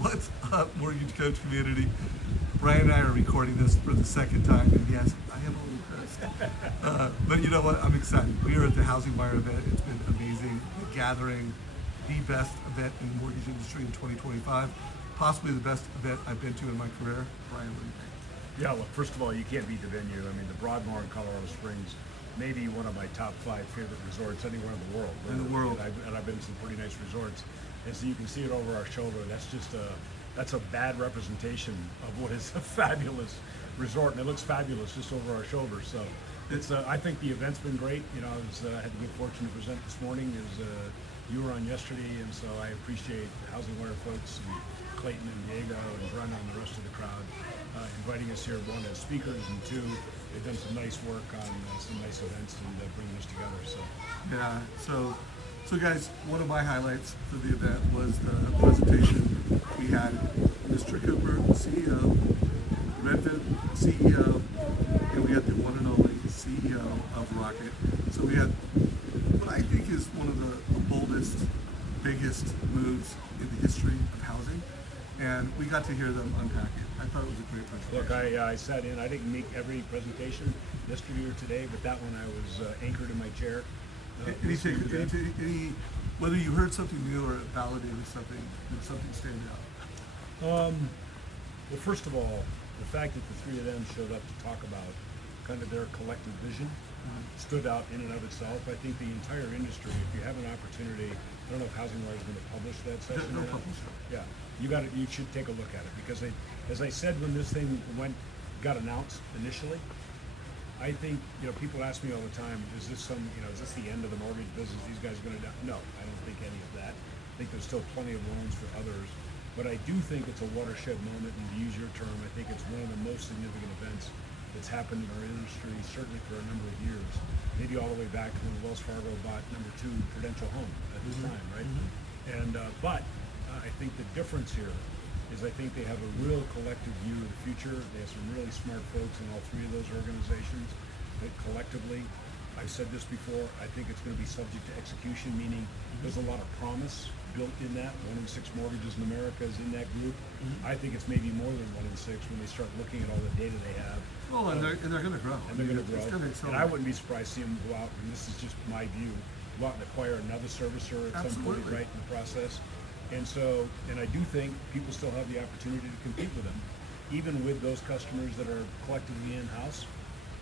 What's up, Mortgage Coach community? Brian and I are recording this for the second time, and yes, I am a little pissed. But you know what? I'm excited. We are at the Housing Wire event. It's been amazing. The gathering, the best event in the mortgage industry in 2025, possibly the best event I've been to in my career. Brian, what do you think? Yeah, look, first of all, you can't beat the venue. I mean, the Broadmoor in Colorado Springs, maybe one of my top 5 favorite resorts anywhere in the world. In the world. And I've been to some pretty nice resorts. And so you can see it over our shoulder. That's a bad representation of what is a fabulous resort, and it looks fabulous just over our shoulder. So I think the event's been great. You know, I had the good fortune to present this morning as you were on yesterday, and so I appreciate the Housing Wire folks and Clayton and Diego and Brenna and the rest of the crowd inviting us here, one, as speakers, and two, they've done some nice work on some nice events and bringing us together. So Yeah, so guys, one of my highlights for the event was the presentation. We had Mr. Cooper, CEO, Redfin CEO, and we had the one and only CEO of Rocket. So we had what I think is one of the boldest, biggest moves in the history of housing, and we got to hear them unpack it. I thought it was a great presentation. look, I sat in. I didn't make every presentation yesterday or today, but that one I was anchored in my chair. Whether you heard something new or it validated something, did something stand out? Well, first of all, the fact that the three of them showed up to talk about kind of their collective vision stood out in and of itself. I think the entire industry, if you have an opportunity, I don't know if Housing Wire is going to publish that session. They'll or not. publish it. Yeah, you should take a look at it, because as I said when this thing got announced initially, I think, people ask me all the time, is this the end of the mortgage business? These guys are going to die? No, I don't think any of that. I think there's still plenty of loans for others, but I do think it's a watershed moment, and to use your term, I think it's one of the most significant events that's happened in our industry, certainly for a number of years, maybe all the way back to when Wells Fargo bought number 2 Prudential Home at the time, right? And but I think the difference here is I think they have a real collective view of the future. They have some really smart folks in all 3 of those organizations that collectively, I've said this before, I think it's going to be subject to execution, meaning there's a lot of promise built in that. 1 in 6 mortgages in America is in that group. I think it's maybe more than 1 in 6 when they start looking at all the data they have. Well, and they're going to grow. And they're going to grow. It's gonna And I wouldn't be surprised to see them go out, and this is just my view, go out and acquire another servicer at some point, Absolutely. right, in the process. And I do think people still have the opportunity to compete with them, even with those customers that are collectively in-house,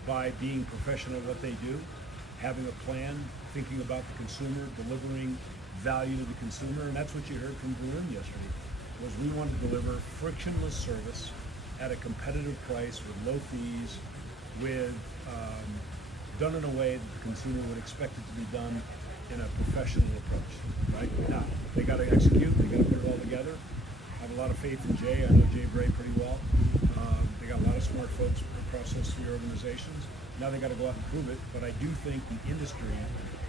by being professional at what they do, having a plan, thinking about the consumer, delivering value to the consumer. And that's what you heard from Varun yesterday, was we want to deliver frictionless service at a competitive price with low fees, with done in a way that the consumer would expect it to be done in a professional approach, right? Now, they got to execute, they got to put it all together. I have a lot of faith in Jay. I know Jay Bray pretty well. They got a lot of smart folks across those 3 organizations. Now they got to go out and prove it, but I do think the industry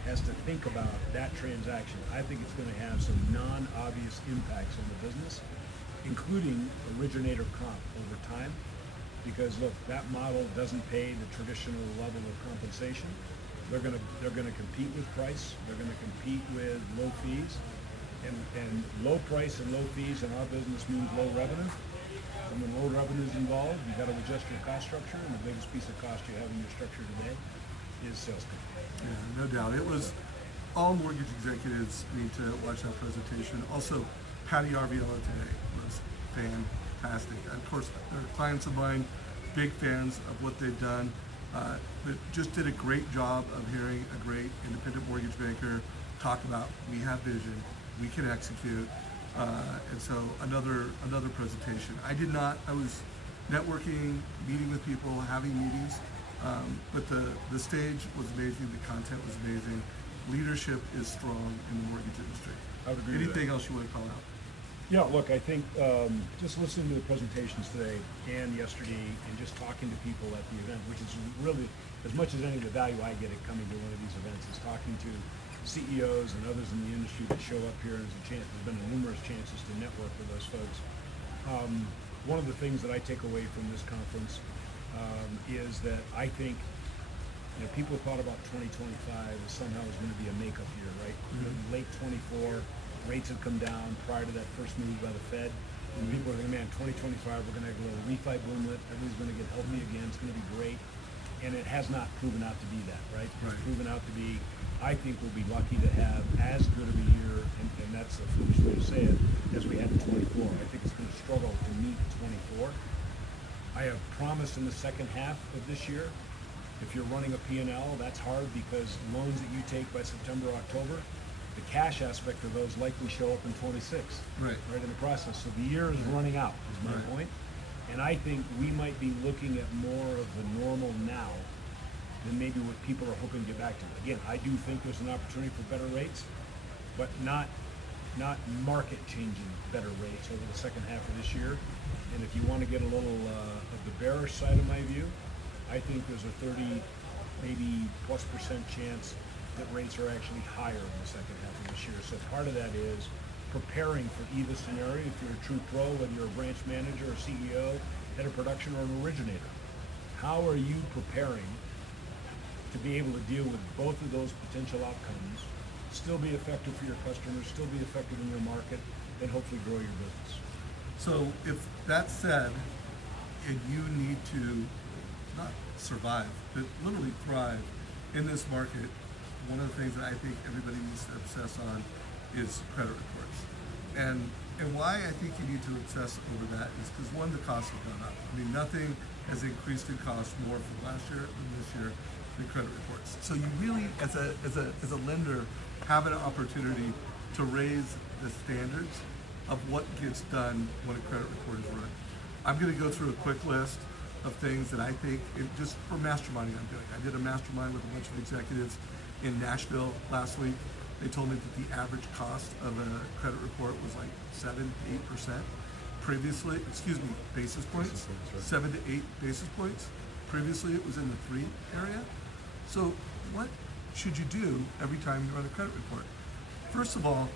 has to think about that transaction. I think it's going to have some non-obvious impacts on the business, including originator comp over time, because look, that model doesn't pay the traditional level of compensation. They're going to compete with price. They're going to compete with low fees, and low price and low fees in our business means low revenue. And when low revenue is involved, you got to adjust your cost structure, and the biggest piece of cost you have in your structure today is sales comp. Yeah, no doubt. It was all mortgage executives need to watch that presentation. Also, Patty Arviola today was fantastic. Of course, they're clients of mine, big fans of what they've done. But just did a great job of hearing a great independent mortgage banker talk about, we have vision, we can execute, and so another presentation. I was networking, meeting with people, having meetings, but the stage was amazing, the content was amazing, leadership is strong in the mortgage industry. I would agree with Anything that. else you want to call out? Yeah, look, I think just listening to the presentations today and yesterday, and just talking to people at the event, which is really, as much as any of the value I get at coming to one of these events, is talking to CEOs and others in the industry that show up here. There's been numerous chances to network with those folks. One of the things that I take away from this conference is that I think people thought about 2025 as somehow was going to be a makeup year, right? Late 24. Rates had come down prior to that first move by the Fed. And people are thinking, man, 2025, we're going to have a little refi boomlet. Everybody's going to get healthy again. It's going to be great. And it has not proven out to be that, right? It's proven out to be, I think we'll be lucky to have as good of a year, and that's a foolish way to say it, as we had in 24. I think it's going to struggle to meet 24. I have promised in the second half of this year, if you're running a P&L, that's hard because loans that you take by September, October, the cash aspect of those likely show up in 26, right in the process. So the year is running out, is my point. And I think we might be looking at more of the normal now than maybe what people are hoping to get back to. Again, I do think there's an opportunity for better rates, but not market changing better rates over the second half of this year. And if you want to get a little of the bearish side of my view, I think there's a 30, maybe plus % chance that rates are actually higher in the second half of this year. So part of that is preparing for either scenario. If you're a true pro, whether you're a branch manager or CEO, head of production, or an originator, how are you preparing to be able to deal with both of those potential outcomes, still be effective for your customers, still be effective in your market, and hopefully grow your business? So if that's said, and you need to not survive, but literally thrive in this market, one of the things that I think everybody needs to obsess on is credit reports. And why I think you need to obsess over that is because, one, the costs have gone up. I mean, nothing has increased in cost more from last year than this year than credit reports. So you really, as a lender, have an opportunity to raise the standards of what gets done when a credit report is run. I'm going to go through a quick list of things that I think, just for masterminding I'm doing. I did a mastermind with a bunch of executives in Nashville last week. They told me that the average cost of a credit report was like 7-8%. Previously, basis points, right. 7 to 8 basis points. Previously, it was in the 3 area. So what should you do every time you run a credit report? First of all,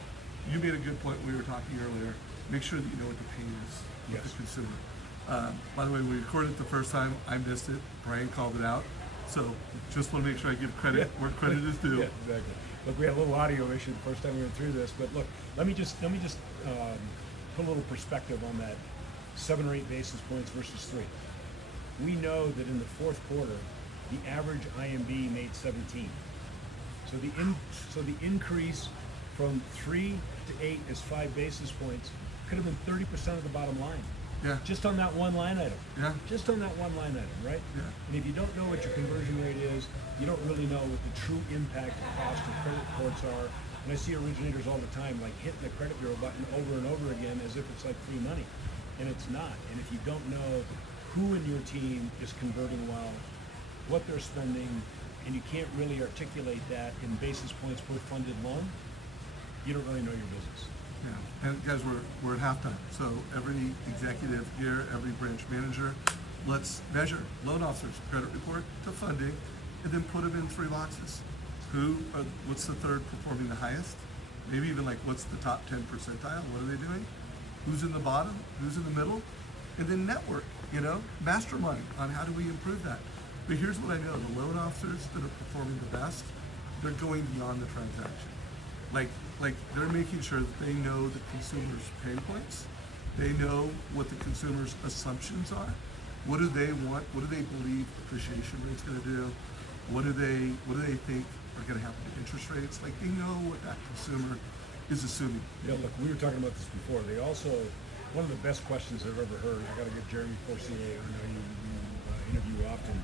you made a good point when we were talking earlier. Make sure that you know what the pain is with the consumer. By the way, we recorded it the first time. I missed it. Brian called it out. So just want to make sure I give credit where credit is due. Yeah, exactly. Look, we had a little audio issue the first time we went through this, but look, let me just put a little perspective on that 7 or 8 basis points versus 3. We know that in the fourth quarter, the average IMB made 17. So the increase from 3 to 8 is 5 basis points. Could have been 30% of the bottom line. Yeah. Just on that one line item. Yeah. Just on that one line item, right? Yeah. And if you don't know what your conversion rate is, you don't really know what the true impact of cost of credit reports are. And I see originators all the time like hitting the credit bureau button over and over again as if it's like free money. And it's not. And if you don't know who in your team is converting well, what they're spending, and you can't really articulate that in basis points per funded loan, you don't really know your business. Yeah, and guys, we're at halftime. So every executive here, every branch manager, let's measure loan officers' credit report to funding, and then put them in 3 boxes. What's the third performing the highest? Maybe even like what's the top 10 percentile? What are they doing? Who's in the bottom? Who's in the middle? And then network, mastermind on how do we improve that. But here's what I know: the loan officers that are performing the best, they're going beyond the transaction. Like they're making sure that they know the consumer's pain points. They know what the consumer's assumptions are. What do they want? What do they believe appreciation rate's going to do? What do they think are going to happen to interest rates? Like, they know what that consumer is assuming. Yeah, look, we were talking about this before. They also, one of the best questions I've ever heard, I got to give Jeremy Forcier, I know you interview often,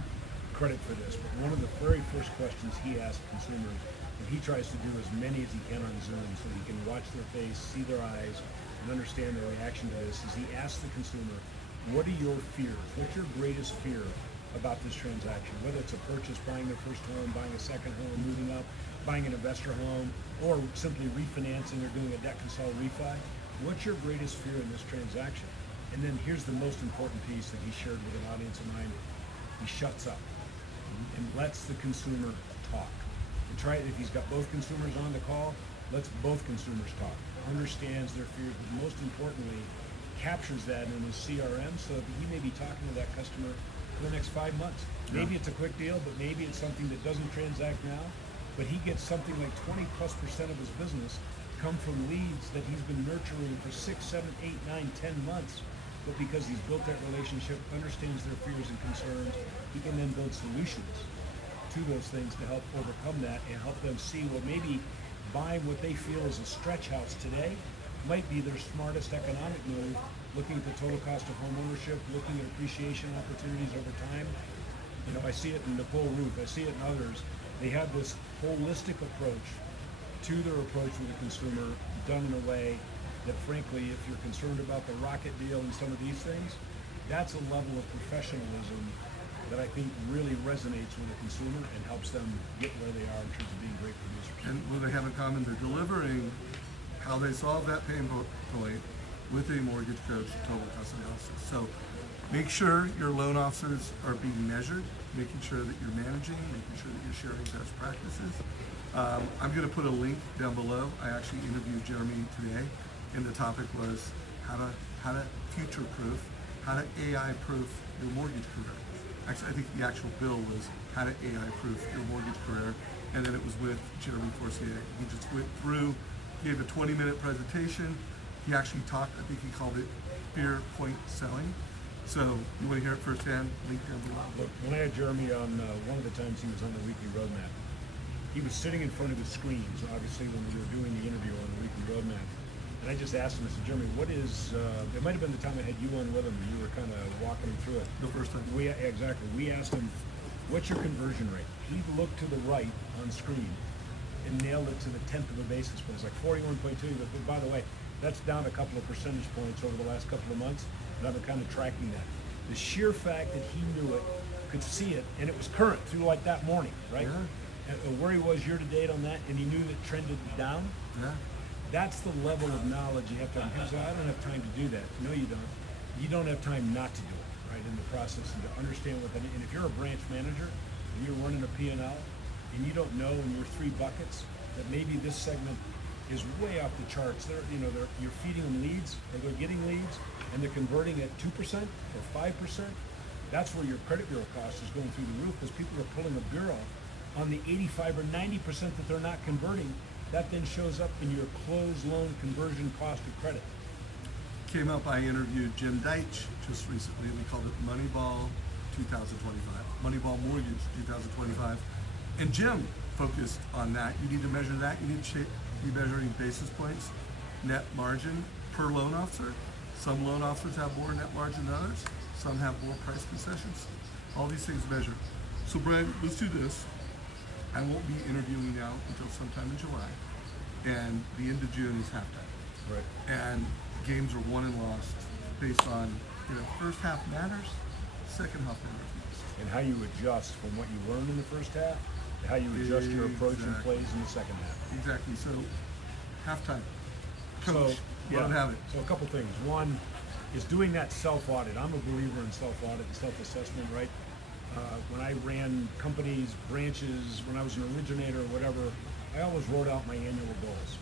credit for this, but one of the very first questions he asks consumers, and he tries to do as many as he can on Zoom so he can watch their face, see their eyes, and understand their reaction to this, is he asks the consumer, what are your fears? What's your greatest fear about this transaction? Whether it's a purchase, buying their first home, buying a second home, moving up, buying an investor home, or simply refinancing or doing a debt consol refi, what's your greatest fear in this transaction? And then here's the most important piece that he shared with an audience of mine. He shuts up and lets the consumer talk. And if he's got both consumers on the call, lets both consumers talk, understands their fears, but most importantly, captures that in his CRM so that he may be talking to that customer for the next 5 months. Maybe it's a quick deal, but maybe it's something that doesn't transact now, but he gets something like 20+% of his business come from leads that he's been nurturing for 6, 7, 8, 9, 10 months. But because he's built that relationship, understands their fears and concerns, he can then build solutions to those things to help overcome that and help them see, well, maybe buying what they feel is a stretch house today might be their smartest economic move, looking at the total cost of home ownership, looking at appreciation opportunities over time. You know, I see it in Nicole Ruth, I see it in others. They have this holistic approach to their approach with the consumer, done in a way that frankly, if you're concerned about the rocket deal and some of these things, that's a level of professionalism that I think really resonates with the consumer and helps them get where they are in terms of being great producers. And what they have in common, they're delivering how they solve that pain point with a mortgage coach, total custody officer. So make sure your loan officers are being measured, making sure that you're managing, making sure that you're sharing best practices. I'm going to put a link down below. I actually interviewed Jeremy today, and the topic was how to future-proof, how to AI-proof your mortgage career. Actually, I think the actual bill was how to AI-proof your mortgage career, and then it was with Jeremy Forcier. He just went through, gave a 20-minute presentation. He actually talked, I think he called it fear point selling. So you want to hear it firsthand? Link down below. Look, when I had Jeremy on one of the times he was on the weekly roadmap, he was sitting in front of his screens, obviously when we were doing the interview on the weekly roadmap. And I just asked him, I said, Jeremy, what is, it might have been the time I had you on with him, and you were kind of walking him through it. The first time. Exactly. We asked him, what's your conversion rate? He looked to the right on screen and nailed it to the 10th of a basis point. It's like 41.2, but by the way, that's down a couple of percentage points over the last couple of months, and I've been kind of tracking that. The sheer fact that he knew it, could see it, and it was current through like that morning, right? Yeah. Where he was year to date on that, and he knew that trended down. Yeah. That's the level of knowledge you have to have. People say, I don't have time to do that. No, you don't. You don't have time not to do it, right, in the process, and to understand what that is. And if you're a branch manager and you're running a P&L and you don't know in your 3 buckets that maybe this segment is way off the charts, you're feeding them leads, or they're getting leads, and they're converting at 2% or 5%, that's where your credit bureau cost is going through the roof, because people are pulling a bureau on the 85 or 90% that they're not converting. That then shows up in your closed loan conversion cost of credit. Came up, I interviewed Jim Deitch just recently. We called it Moneyball 2025, Moneyball Mortgage 2025. And Jim focused on that. You need to measure that. You need to be measuring basis points, net margin per loan officer. Some loan officers have more net margin than others. Some have more price concessions. All these things measure. So Brian, let's do this. I won't be interviewing now until sometime in July, and the end of June is halftime. Right. And games are won and lost based on, first half matters, second half matters most. And how you adjust from what you learned in the first half to how you adjust your approach and Exactly. plays in the second half. Exactly. So halftime, coach, let him have it. So a couple things. One is doing that self-audit. I'm a believer in self-audit and self-assessment, right? When I ran companies, branches, when I was an originator or whatever, I always wrote out my annual goals.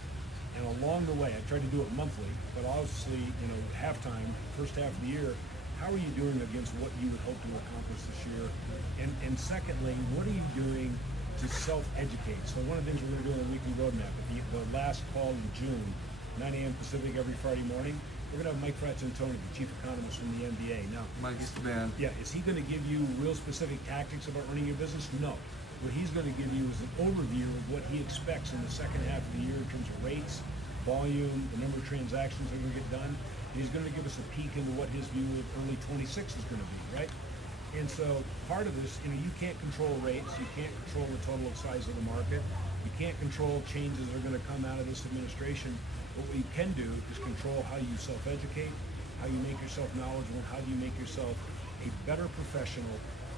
And along the way, I tried to do it monthly, but obviously, halftime, first half of the year, how are you doing against what you would hope to accomplish this year? And secondly, what are you doing to self-educate? So one of the things we're going to do on the weekly roadmap, at the last call in June, 9 a.m. Pacific every Friday morning, we're going to have Mike Frazzantoni, the chief economist from the MBA. Now, Mike's the man. yeah, is he going to give you real specific tactics about running your business? No. What he's going to give you is an overview of what he expects in the second half of the year in terms of rates, volume, the number of transactions that are going to get done. And he's going to give us a peek into what his view of early 26 is going to be, right? And so part of this, you can't control rates, you can't control the total size of the market, you can't control changes that are going to come out of this administration. What we can do is control how you self-educate, how you make yourself knowledgeable, how do you make yourself a better professional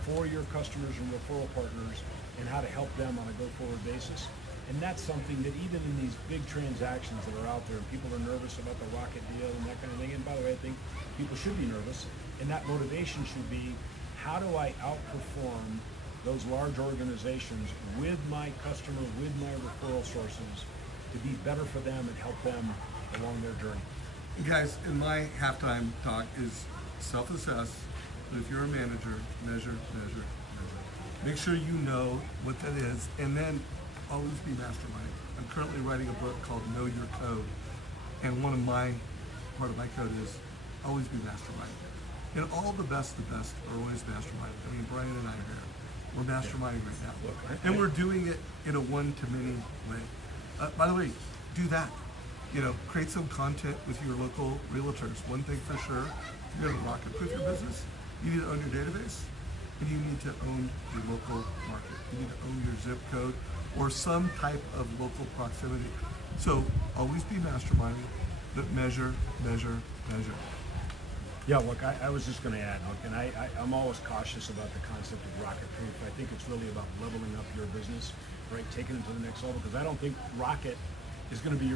for your customers and referral partners, and how to help them on a go-forward basis. And that's something that even in these big transactions that are out there, and people are nervous about the rocket deal and that kind of thing, and by the way, I think people should be nervous, and that motivation should be, how do I outperform those large organizations with my customer, with my referral sources, to be better for them and help them along their journey. Guys, in my halftime talk is self-assess, but if you're a manager, measure. Make sure you know what that is, and then always be mastermind. I'm currently writing a book called Know Your Code, and part of my code is always be masterminding. And all the best are always masterminding. I mean, Brian and I are here. We're masterminding right now. Look, And we're doing it in a one-to-many way. By the way, do that. Create some content with your local realtors. One thing for sure, if you're going to rocket-proof your business, you need to own your database, and you need to own your local market. You need to own your zip code or some type of local proximity. So always be masterminding, but measure. Yeah, look, I was just going to add, look, and I'm always cautious about the concept of rocket proof. I think it's really about leveling up your business, right? Taking it to the next level, because I don't think rocket is going to be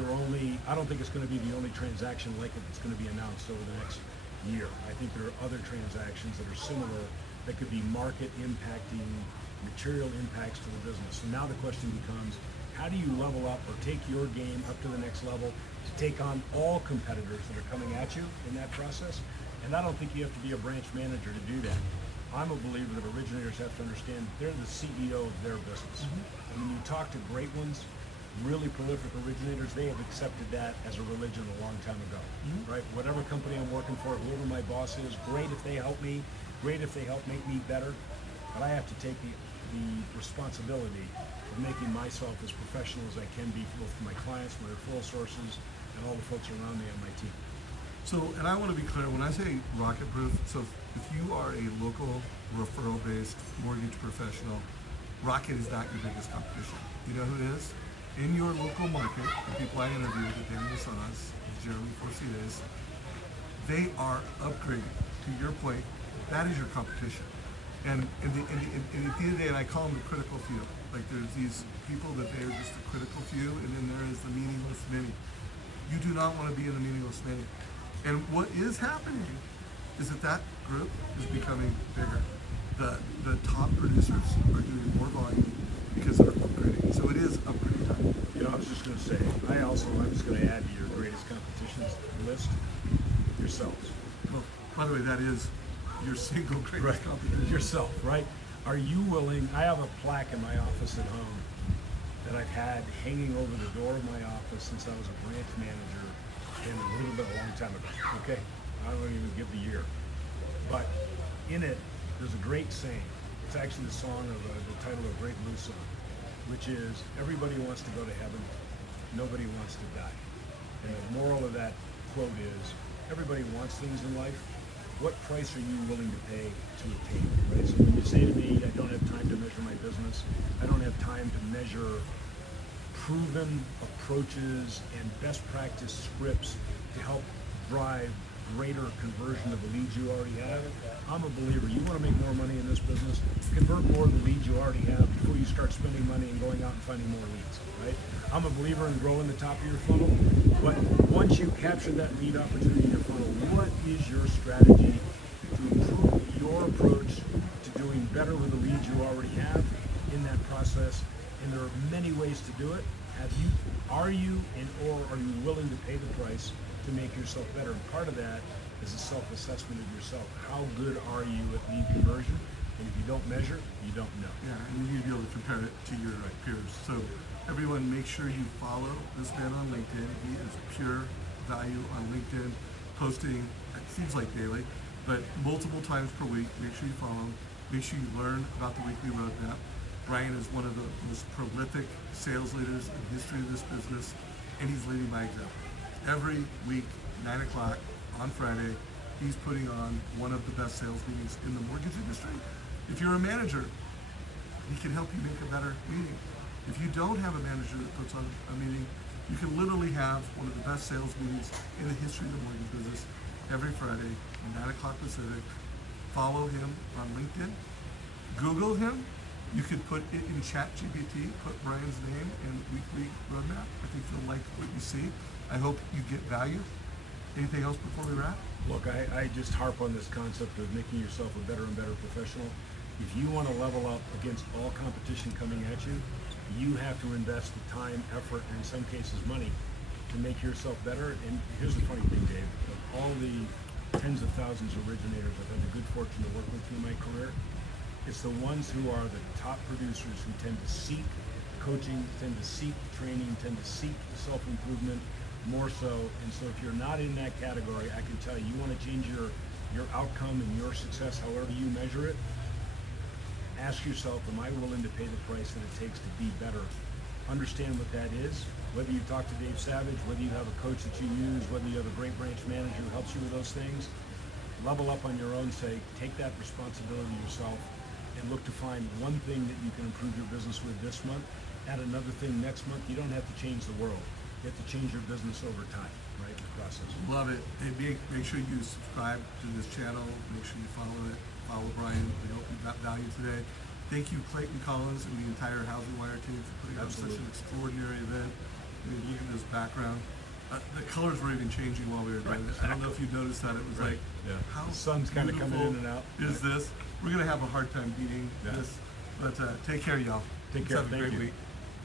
I don't think it's going to be the only transaction like it that's going to be announced over the next year. I think there are other transactions that are similar that could be market impacting, material impacts to the business. So now the question becomes, how do you level up or take your game up to the next level to take on all competitors that are coming at you in that process? And I don't think you have to be a branch manager to do that. I'm a believer that originators have to understand they're the CEO of their business. And when you talk to great ones, really prolific originators, they have accepted that as a religion a long time ago, right? Whatever company I'm working for, whoever my boss is, great if they help me, great if they help make me better, but I have to take the responsibility of making myself as professional as I can be, both for my clients, my referral sources, and all the folks around me on my team. So, and I want to be clear, when I say rocket-proof, so if you are a local referral-based mortgage professional, Rocket is not your biggest competition. You know who it is? In your local market, the people I interviewed at Daniel Sanas, Jeremy Forcides, they are upgrading. To your point, that is your competition. And at the end of the day, and I call them the critical few. Like there's these people that they are just the critical few, and then there is the meaningless many. You do not want to be in the meaningless many. And what is happening is that group is becoming bigger. The top producers are doing more volume because they're upgrading. So it is upgrade time. I was just going to say, I'm just going to add to your greatest competitions list, yourselves. Well, by the way, that is your single greatest competition. Yourself, right? Are you willing? I have a plaque in my office at home that I've had hanging over the door of my office since I was a branch manager and a little bit a long time ago. Okay, I don't even give the year, but in it there's a great saying. It's actually the song of the title of a great blues song, which is everybody wants to go to heaven, nobody wants to die. And the moral of that quote is everybody wants things in life. What price are you willing to pay to obtain it? Right? So when you say to me, I don't have time to measure my business, I don't have time to measure proven approaches and best practice scripts to help drive greater conversion of the leads you already have. I'm a believer. You want to make more money in this business, convert more of the leads you already have before you start spending money and going out and finding more leads, right? I'm a believer in growing the top of your funnel, but once you capture that lead opportunity in your funnel, what is your strategy to improve your approach to doing better with the leads you already have in that process? And there are many ways to do it. Are you willing to pay the price to make yourself better? And part of that is a self-assessment of yourself. How good are you at lead conversion? And if you don't measure, you don't know. Yeah, and you need to be able to compare it to your peers. So everyone, make sure you follow this man on LinkedIn. He is pure value on LinkedIn, posting, it seems like daily, but multiple times per week. Make sure you follow him. Make sure you learn about the weekly roadmap. Brian is one of the most prolific sales leaders in the history of this business, and he's leading by example. Every week, 9 o'clock on Friday, he's putting on one of the best sales meetings in the mortgage industry. If you're a manager, he can help you make a better meeting. If you don't have a manager that puts on a meeting, you can literally have one of the best sales meetings in the history of the mortgage business every Friday, 9 o'clock Pacific. Follow him on LinkedIn. Google him. You could put it in ChatGPT, put Brian's name and weekly roadmap. I think you'll like what you see. I hope you get value. Anything else before we wrap? Look, I just harp on this concept of making yourself a better and better professional. If you want to level up against all competition coming at you, you have to invest the time, effort, and in some cases money to make yourself better. And here's the funny thing, Dave. Of all the tens of thousands of originators I've had the good fortune to work with through my career, it's the ones who are the top producers who tend to seek coaching, tend to seek training, tend to seek self-improvement more so. And so if you're not in that category, I can tell you, you want to change your outcome and your success, however you measure it, ask yourself, am I willing to pay the price that it takes to be better? Understand what that is. Whether you talk to Dave Savage, whether you have a coach that you use, whether you have a great branch manager who helps you with those things, level up on your own, say, take that responsibility yourself and look to find one thing that you can improve your business with this month, add another thing next month. You don't have to change the world. You have to change your business over time, right, in the process. Love it. Hey, make sure you subscribe to this channel. Make sure you follow it. Follow Brian. We hope you got value today. Thank you, Clayton Collins and the entire Housing Wire team for putting on such an extraordinary event. I mean, look at this background. The colors were even changing while we were doing it. I don't know if you noticed that. It was like, how the sun's kind of coming in and out. Is this? We're going to have a hard time beating this. But take care, y'all. Take care. Have a Thank great you. week.